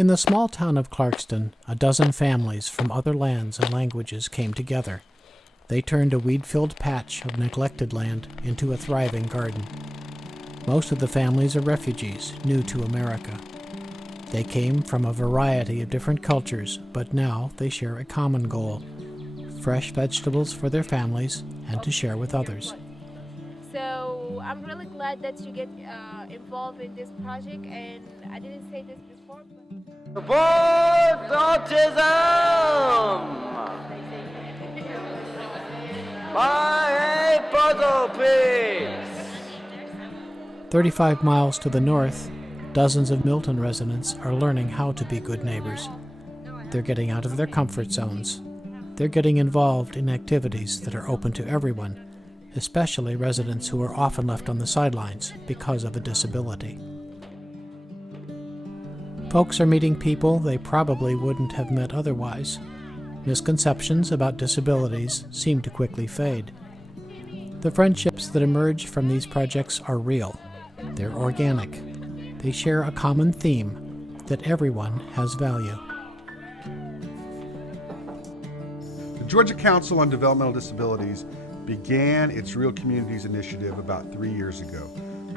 In the small town of Clarkston, a dozen families from other lands and languages came together. They turned a weed-filled patch of neglected land into a thriving garden. Most of the families are refugees, new to America. They came from a variety of different cultures, but now they share a common goal: fresh vegetables for their families and to share with others. So I'm really glad that you get involved in this project, and I didn't say this before, but Support autism! Buy a puzzle piece! 35 miles to the north, dozens of Milton residents are learning how to be good neighbors. They're getting out of their comfort zones. They're getting involved in activities that are open to everyone, especially residents who are often left on the sidelines because of a disability. Folks are meeting people they probably wouldn't have met otherwise. Misconceptions about disabilities seem to quickly fade. The friendships that emerge from these projects are real. They're organic. They share a common theme that everyone has value. The Georgia Council on Developmental Disabilities began its Real Communities initiative about 3 years ago.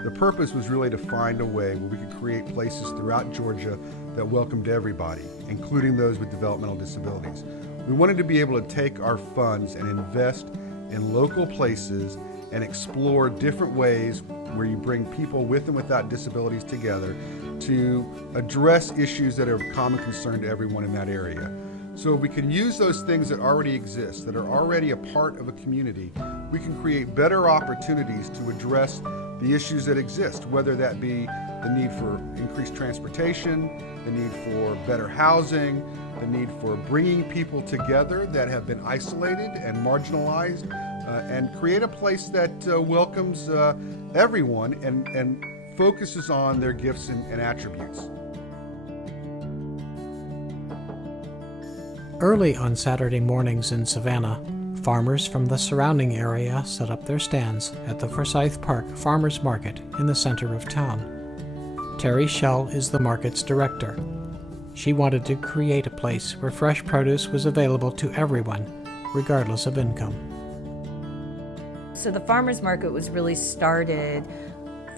The purpose was really to find a way where we could create places throughout Georgia that welcomed everybody, including those with developmental disabilities. We wanted to be able to take our funds and invest in local places and explore different ways where you bring people with and without disabilities together to address issues that are of common concern to everyone in that area. So if we can use those things that already exist, that are already a part of a community, we can create better opportunities to address the issues that exist, whether that be the need for increased transportation, the need for better housing, the need for bringing people together that have been isolated and marginalized, and create a place that welcomes everyone and focuses on their gifts and attributes. Early on Saturday mornings in Savannah, farmers from the surrounding area set up their stands at the Forsyth Park Farmers Market in the center of town. Terry Schell is the market's director. She wanted to create a place where fresh produce was available to everyone, regardless of income. So the farmers market was really started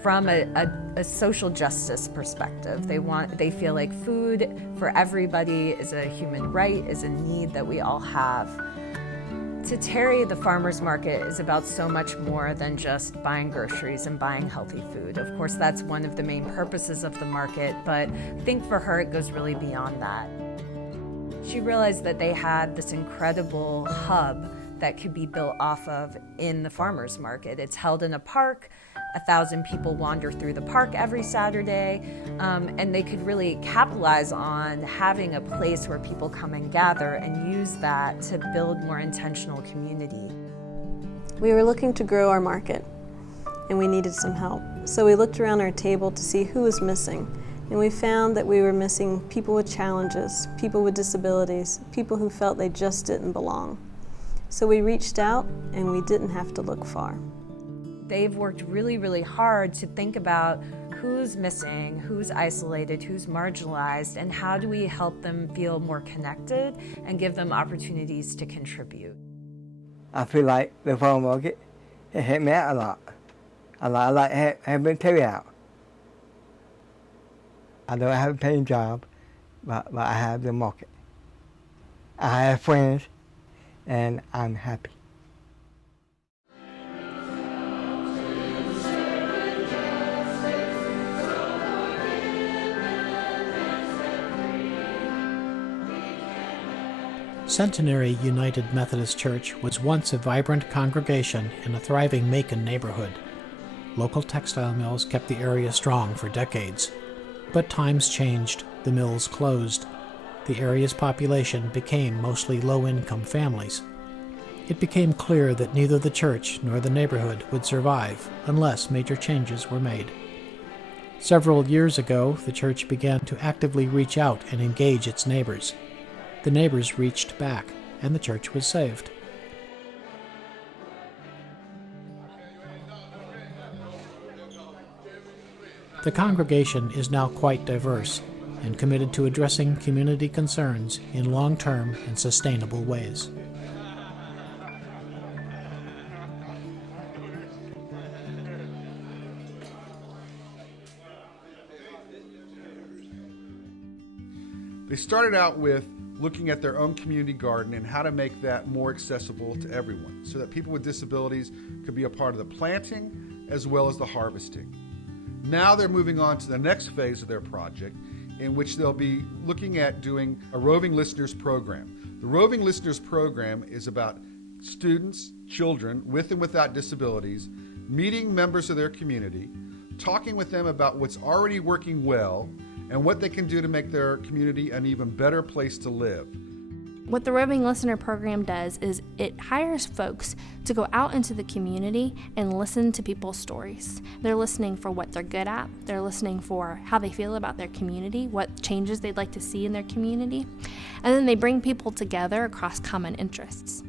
from a social justice perspective. They feel like food for everybody is a human right, is a need that we all have. To Terry, the farmers market is about so much more than just buying groceries and buying healthy food. Of course, that's one of the main purposes of the market, but I think for her it goes really beyond that. She realized that they had this incredible hub that could be built off of in the farmers market. It's held in a park. 1,000 people wander through the park every Saturday, and they could really capitalize on having a place where people come and gather and use that to build more intentional community. We were looking to grow our market, and we needed some help. So we looked around our table to see who was missing, and we found that we were missing people with challenges, people with disabilities, people who felt they just didn't belong. So we reached out, and we didn't have to look far. They've worked really, really hard to think about who's missing, who's isolated, who's marginalized, and how do we help them feel more connected and give them opportunities to contribute. I feel like the farm market it helped me out a lot. I like having Terry out. I don't have a paying job, but I have the market. I have friends, and I'm happy. Centenary United Methodist Church was once a vibrant congregation in a thriving Macon neighborhood. Local textile mills kept the area strong for decades. But times changed, the mills closed. The area's population became mostly low-income families. It became clear that neither the church nor the neighborhood would survive unless major changes were made. Several years ago, the church began to actively reach out and engage its neighbors. The neighbors reached back, and the church was saved. The congregation is now quite diverse, and committed to addressing community concerns in long-term and sustainable ways. They started out with looking at their own community garden and how to make that more accessible to everyone so that people with disabilities could be a part of the planting as well as the harvesting. Now they're moving on to the next phase of their project, in which they'll be looking at doing a roving listeners program. The roving listeners program is about students, children with and without disabilities, meeting members of their community, talking with them about what's already working well and what they can do to make their community an even better place to live. What the Roving Listener program does is it hires folks to go out into the community and listen to people's stories. They're listening for what they're good at. They're listening for how they feel about their community, what changes they'd like to see in their community. And then they bring people together across common interests.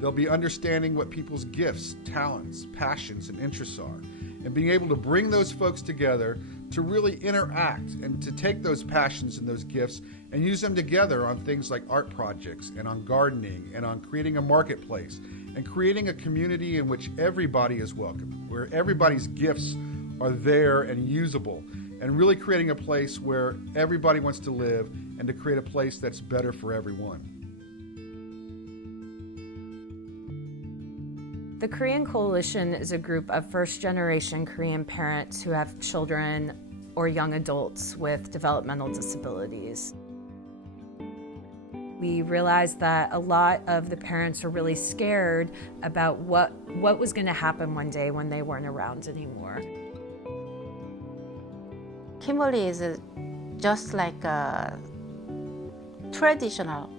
They'll be understanding what people's gifts, talents, passions, and interests are, and being able to bring those folks together to really interact and to take those passions and those gifts and use them together on things like art projects and on gardening and on creating a marketplace and creating a community in which everybody is welcome, where everybody's gifts are there and usable, and really creating a place where everybody wants to live and to create a place that's better for everyone. The Korean Coalition is a group of first-generation Korean parents who have children or young adults with developmental disabilities. We realized that a lot of the parents were really scared about what was going to happen one day when they weren't around anymore. Kimberly is just like a traditional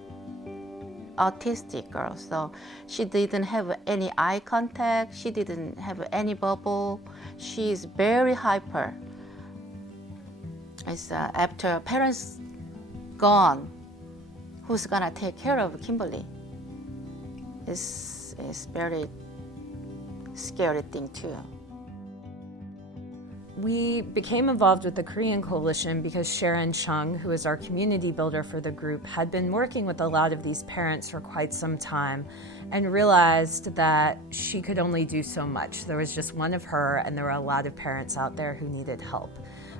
autistic girl, so she didn't have any eye contact, she didn't have any bubble, she is very hyper. It's after parents gone, who's gonna take care of Kimberly? It's very scary thing too. We became involved with the Korean Coalition because Sharon Chung, who is our community builder for the group, had been working with a lot of these parents for quite some time and realized that she could only do so much. There was just one of her, and there were a lot of parents out there who needed help.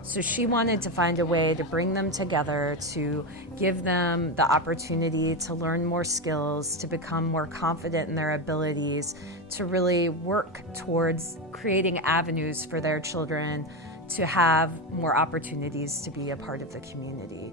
So she wanted to find a way to bring them together, to give them the opportunity to learn more skills, to become more confident in their abilities, to really work towards creating avenues for their children to have more opportunities to be a part of the community.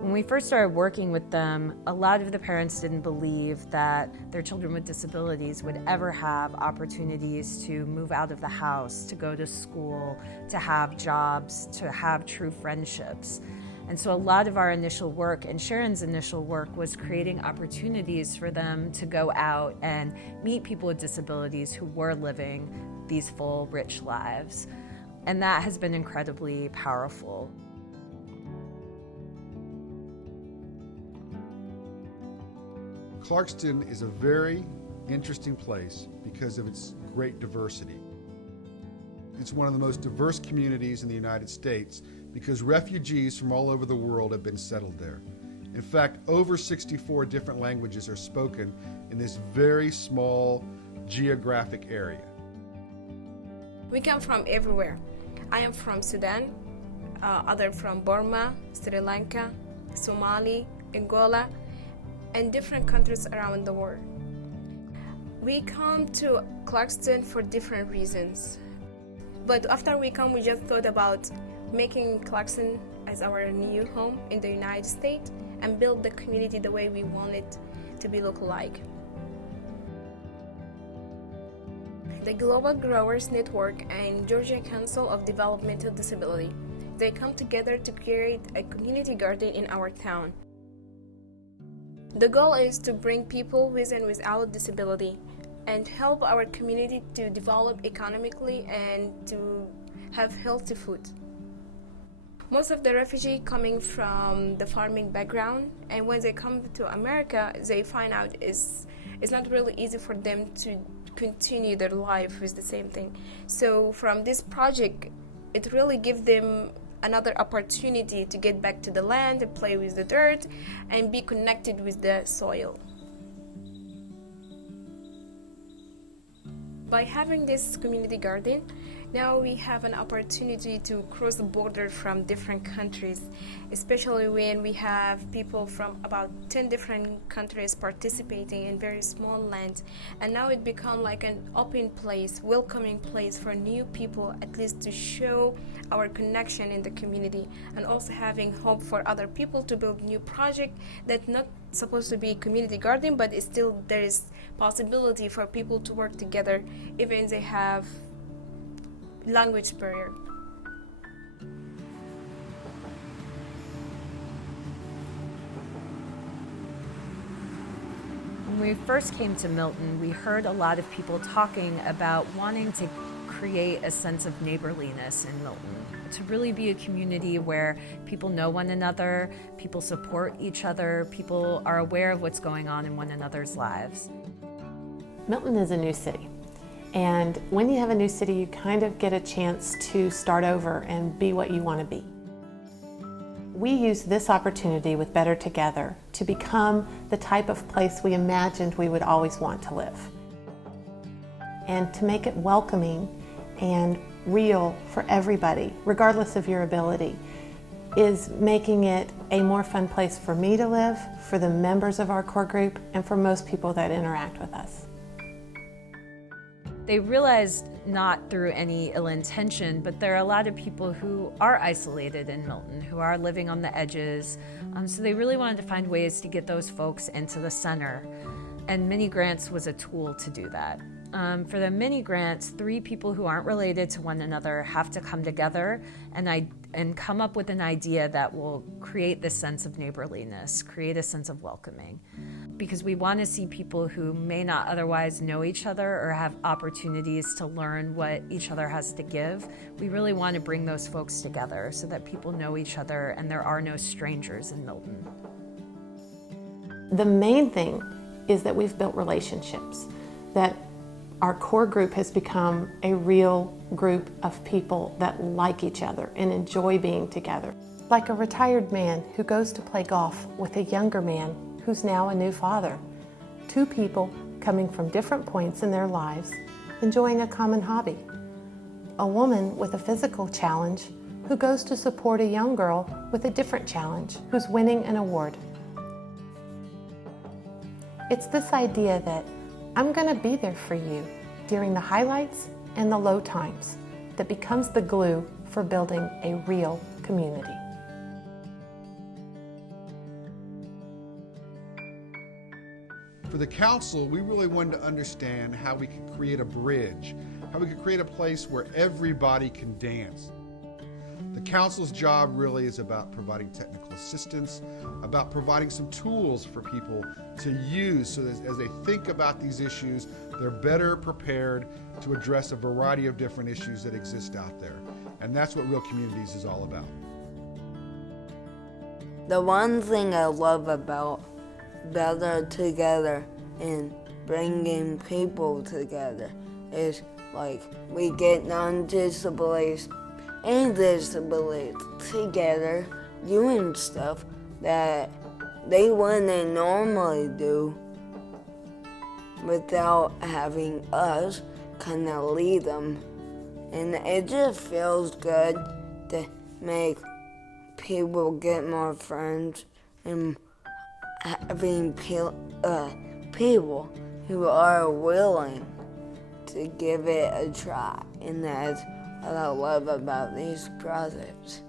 When we first started working with them, a lot of the parents didn't believe that their children with disabilities would ever have opportunities to move out of the house, to go to school, to have jobs, to have true friendships. And so a lot of our initial work and Sharon's initial work was creating opportunities for them to go out and meet people with disabilities who were living these full, rich lives. And that has been incredibly powerful. Clarkston is a very interesting place because of its great diversity. It's one of the most diverse communities in the United States because refugees from all over the world have been settled there. In fact, over 64 different languages are spoken in this very small geographic area. We come from everywhere. I am from Sudan, other from Burma, Sri Lanka, Somali, Angola, and different countries around the world. We come to Clarkston for different reasons. But after we come, we just thought about making Clarkston as our new home in the United States and build the community the way we want it to be look-alike. The Global Growers Network and Georgia Council of Developmental Disability, they come together to create a community garden in our town. The goal is to bring people with and without disability and help our community to develop economically and to have healthy food. Most of the refugees coming from the farming background, and when they come to America, they find out it's not really easy for them to continue their life with the same thing. So from this project, it really gives them another opportunity to get back to the land and play with the dirt and be connected with the soil. By having this community garden, now we have an opportunity to cross the border from different countries, especially when we have people from about 10 different countries participating in very small land. And now it become like an open place, welcoming place for new people, at least to show our connection in the community, and also having hope for other people to build new project that not supposed to be community garden, but it's still there is possibility for people to work together even they have language barrier. When we first came to Milton, we heard a lot of people talking about wanting to create a sense of neighborliness in Milton, to really be a community where people know one another, people support each other, people are aware of what's going on in one another's lives. Milton is a new city, and when you have a new city, you kind of get a chance to start over and be what you want to be. We use this opportunity with Better Together to become the type of place we imagined we would always want to live, and to make it welcoming and real for everybody, regardless of your ability, is making it a more fun place for me to live, for the members of our core group, and for most people that interact with us. They realized, not through any ill intention, but there are a lot of people who are isolated in Milton, who are living on the edges. So they really wanted to find ways to get those folks into the center. And mini grants was a tool to do that. For the mini grants, 3 people who aren't related to one another have to come together and come up with an idea that will create this sense of neighborliness, create a sense of welcoming. Because we want to see people who may not otherwise know each other or have opportunities to learn what each other has to give. We really want to bring those folks together so that people know each other and there are no strangers in Milton. The main thing is that we've built relationships, that our core group has become a real group of people that like each other and enjoy being together. Like a retired man who goes to play golf with a younger man who's now a new father. 2 people coming from different points in their lives, enjoying a common hobby. A woman with a physical challenge who goes to support a young girl with a different challenge who's winning an award. It's this idea that I'm going to be there for you during the highlights and the low times that becomes the glue for building a real community. For the council, we really wanted to understand how we could create a bridge, how we could create a place where everybody can dance. The council's job really is about providing technical assistance, about providing some tools for people to use so that as they think about these issues, they're better prepared to address a variety of different issues that exist out there. And that's what Real Communities is all about. The one thing I love about Better Together and bringing people together is like we get non-disabilities and disabilities together doing stuff that they wouldn't normally do without having us kind of lead them. And it just feels good to make people get more friends and having people who are willing to give it a try. And that's what I love about these projects.